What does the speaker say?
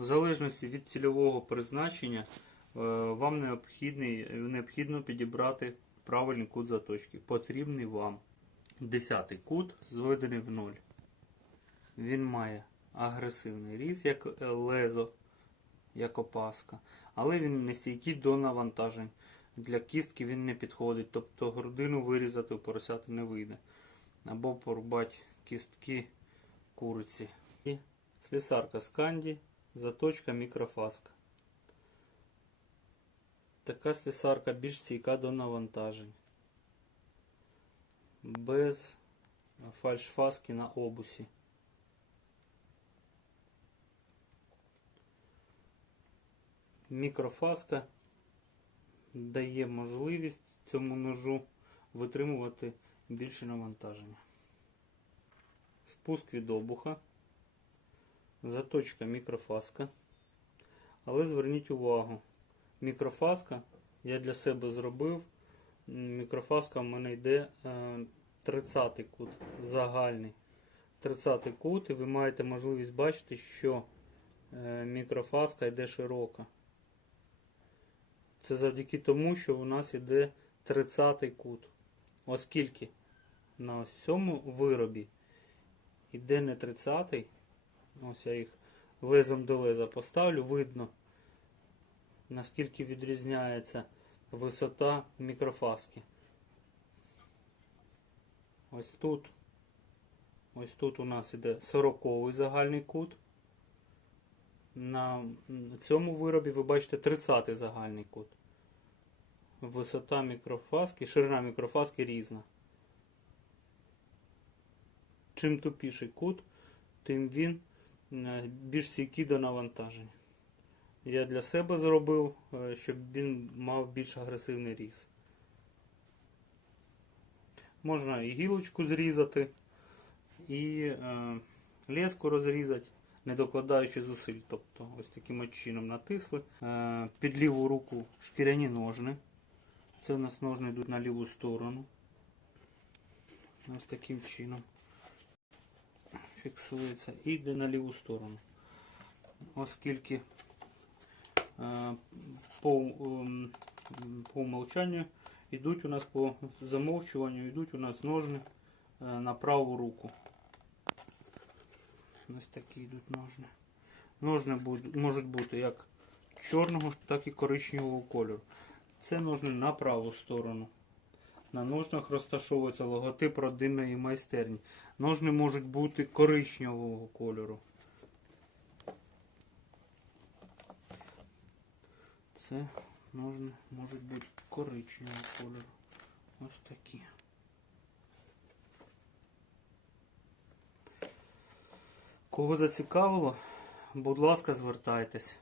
В залежності від цільового призначення е, вам необхідно підібрати правильний кут заточки. Потрібний вам 10 кут, зведений в ноль. Він має агресивний різ, як лезо, як опаска, але він не стійкий до навантажень. Для кістки він не підходить, тобто грудину вирізати у поросяти не вийде. Або порубати кістки куриці. І слісарка сканді, заточка мікрофаска. Така слісарка більш стійка до навантажень. Без фальшфаски на обусі. Мікрофаска дає можливість цьому ножу витримувати більше навантаження. Спуск від обуха, заточка мікрофаска. Але зверніть увагу, мікрофаска я для себе зробив. Мікрофаска в мене йде е, 30 кут, загальний. 30 кут, і ви маєте можливість бачити, що е, мікрофаска йде широка. Це завдяки тому, що у нас йде 30 кут. Оскільки на ось цьому виробі йде не 30, ось я їх лезом до леза поставлю, видно, наскільки відрізняється висота мікрофаски. Ось тут, ось тут у нас іде 40 загальний кут. На цьому виробі ви бачите 30 загальний кут. Висота мікрофаски, ширина мікрофаски різна. Чим тупіший кут, тим він більш стійкий до навантажень. Я для себе зробив, е, щоб він мав більш агресивний різ. Можна і гілочку зрізати, і е, леску розрізати, не докладаючи зусиль. Тобто ось таким от чином натисли. Е, під ліву руку шкіряні ножни. Це у нас ножни йдуть на ліву сторону. Ось таким чином фіксується і йде на ліву сторону. Оскільки е, по, ем, по умовчанню йдуть у нас по замовчуванню, йдуть у нас ножни е, на праву руку. Ось такі йдуть ножни. Ножни будуть, можуть бути як чорного, так і коричневого кольору. Це ножни на праву сторону. На ножнах розташовується логотип родинної майстерні. Ножни можуть бути коричневого кольору. Це ножни можуть бути коричневого кольору. Ось такі. Кого зацікавило, будь ласка, звертайтесь.